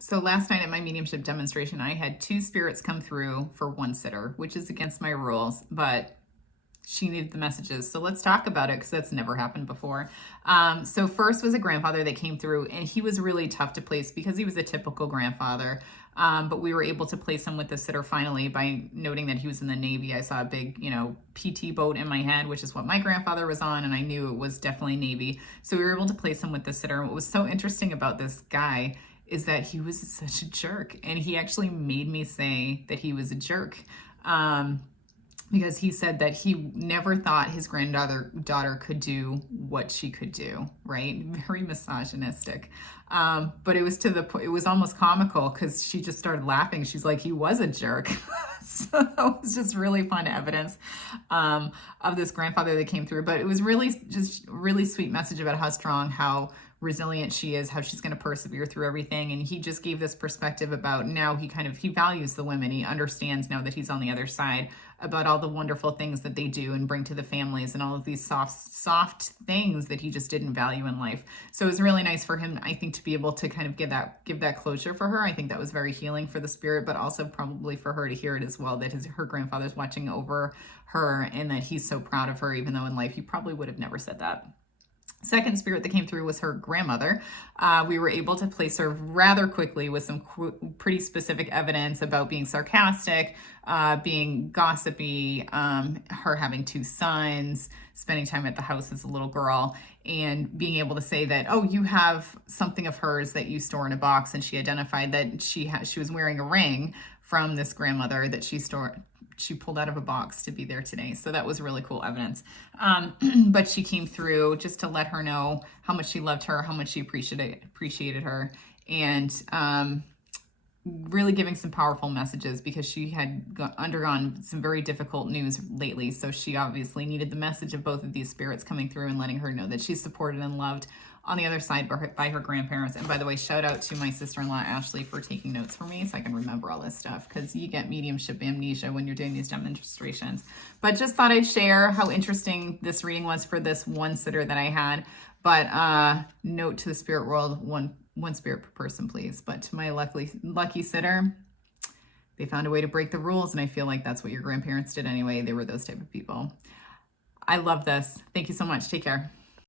So last night at my mediumship demonstration, I had two spirits come through for one sitter, which is against my rules, but she needed the messages. So let's talk about it because that's never happened before. So first was a grandfather that came through, and he was really tough to place because he was a typical grandfather. But we were able to place him with the sitter finally by noting that he was in the Navy. I saw a big, PT boat in my head, which is what my grandfather was on, and I knew it was definitely Navy. So we were able to place him with the sitter. And what was so interesting about this guy is that he was such a jerk, and he actually made me say that he was a jerk. Because he said that he never thought his daughter could do what she could do, right? Very misogynistic. But it was to the point, it was almost comical because she just started laughing. She's like, he was a jerk. So that was just really fun evidence of this grandfather that came through. But it was really just really sweet message about how strong, how resilient she is, how she's going to persevere through everything. And he just gave this perspective about now he values the women. He understands now that he's on the other side about all the wonderful things that they do and bring to the families and all of these soft things that he just didn't value in life. So it was really nice for him, I think, to be able to kind of give that closure for her. I think that was very healing for the spirit, but also probably for her to hear it as well, that her grandfather's watching over her and that he's so proud of her, even though in life he probably would have never said that. Second spirit that came through was her grandmother. We were able to place her rather quickly with some pretty specific evidence about being sarcastic, being gossipy, her having two sons, spending time at the house as a little girl, and being able to say that, oh, you have something of hers that you store in a box. And she identified that she was wearing a ring from this grandmother that she pulled out of a box to be there today. So that was really cool evidence. But she came through just to let her know how much she loved her, how much she appreciated her, and really giving some powerful messages because she had undergone some very difficult news lately. So she obviously needed the message of both of these spirits coming through and letting her know that she's supported and loved on the other side by her grandparents. And by the way, shout out to my sister-in-law, Ashley, for taking notes for me so I can remember all this stuff, because you get mediumship amnesia when you're doing these demonstrations. But just thought I'd share how interesting this reading was for this one sitter that I had. But note to the spirit world, one spirit per person, please. But to my lucky sitter, they found a way to break the rules, and I feel like that's what your grandparents did anyway. They were those type of people. I love this. Thank you so much. Take care.